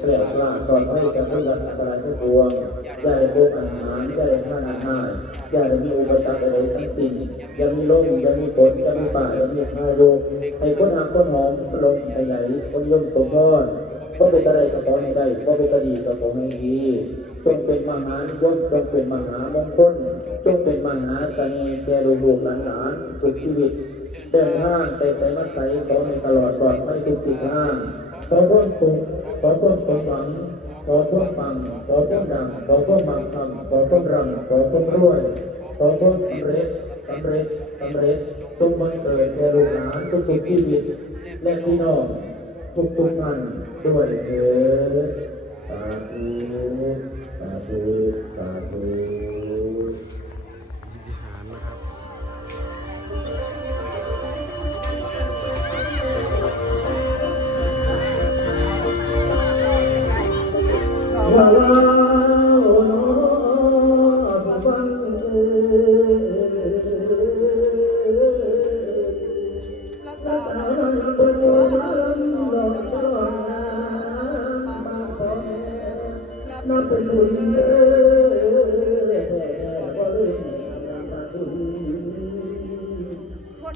เกลียวกล้าก่อนให้แก่ผู้รับอันตรายทุกปวงอย่าได้พบอาหารอย่าได้ท่านอาหารอย่าได้มีอุปสรรคอะไรทั้งสิ้นอย่ามีลมอย่ามีฝนอย่ามีป่าอย่ามีพายุให้คนหักคนหอมลมไปไหนคนยมสมพรก็เป็นอะไรก็ขอให้ได้ก็เป็นตดีก็ขอให้ดีจงเป็นมหายศจงเป็นมหามงคลจงเป็นมหาเสน่ห์แก่ลูกๆหลานๆทุกชีวิตเดินทางไปใส่มาใส่ขอให้ตลอดปลอดภัยทุกสิ่งทางขอพ้นสุข ขอพ้นสมหวังขอพ้นปังขอพ้นดังขอพ้นมังคังขอพ้นรังขอพ้นรวยขอพ้นสำเร็จสำเร็จสำเร็จทุกวันเกิดแก่ลูกหลานทุกทุกชีวิตและพี่น้องทุกทุกท่านด้วยเถิด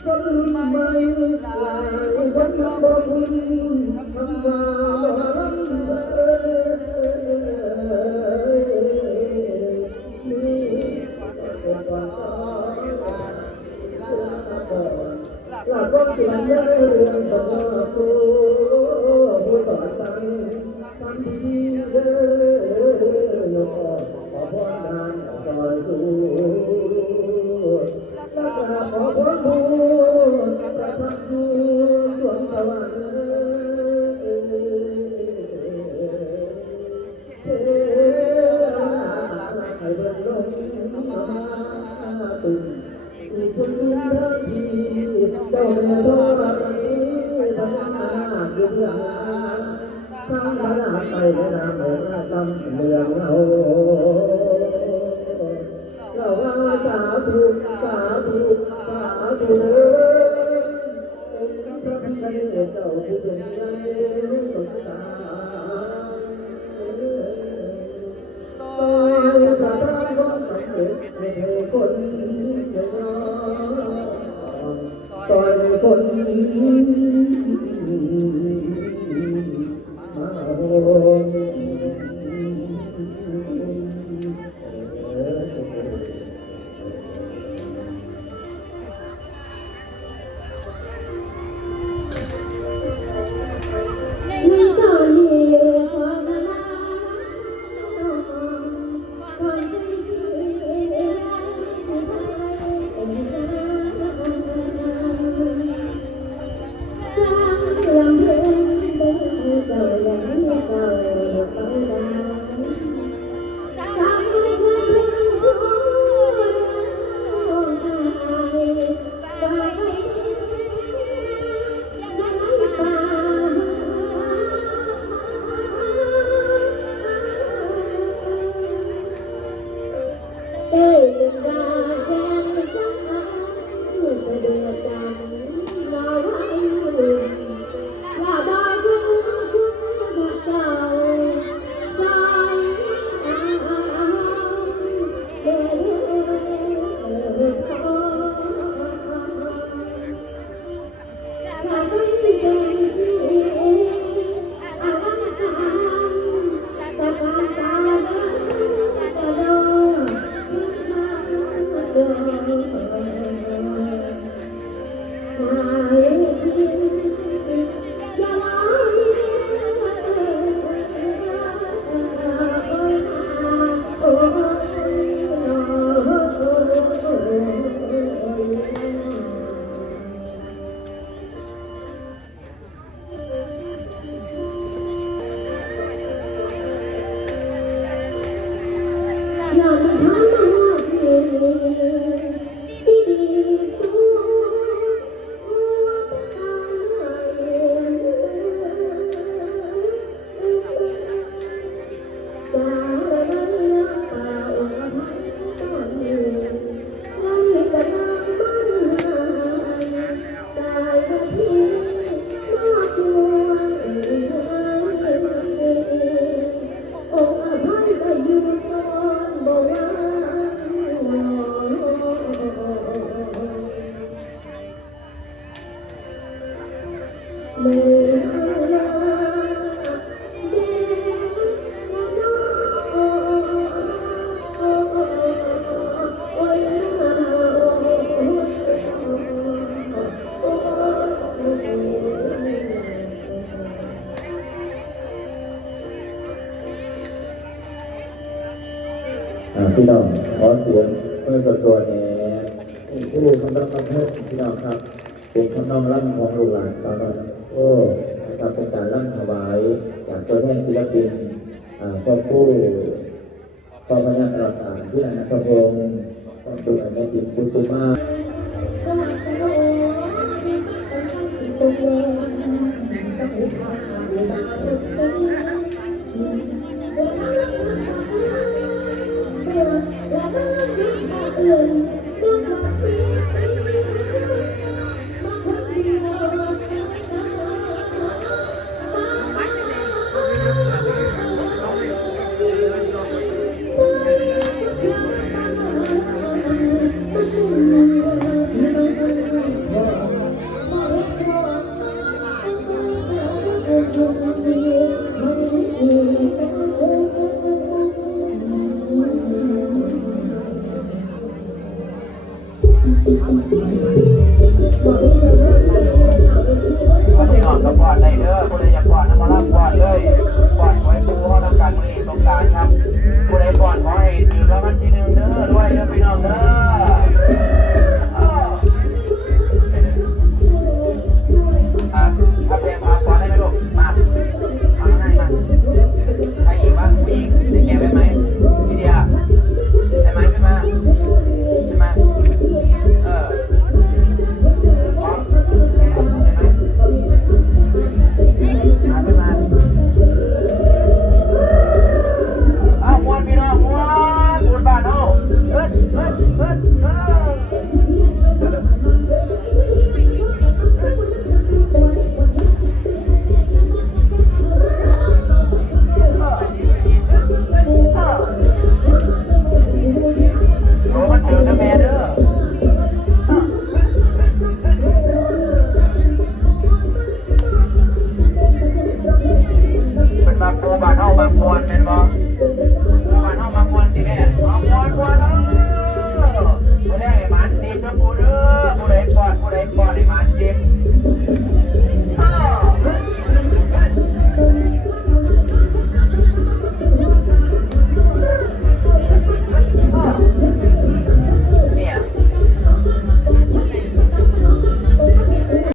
คนไม่หลายคนบ่บุญทำมาบ่ เจ้าเนื้อทอดนี้งานอยู่เพื่อหาทางด้านไปในนามแห่งราชเมืองเราเรา ค เอ้ยดาแดงจังผู้เสด็จจันมา อ่าพี่น้องขอเสียงเพื่อสัดส่วนแหน่ผู้คำรับคำเทศพี่น้องครับ เป็นข้างนอกร่างของลูกหลานสามน้อโอ้นะครับเป็นการร่าำถวายจากตัวแทนศิลปินก็ผู้ก็พนักงานที่อนันตพงศ์ก็ดูแลติดคุสุมาตรงนี้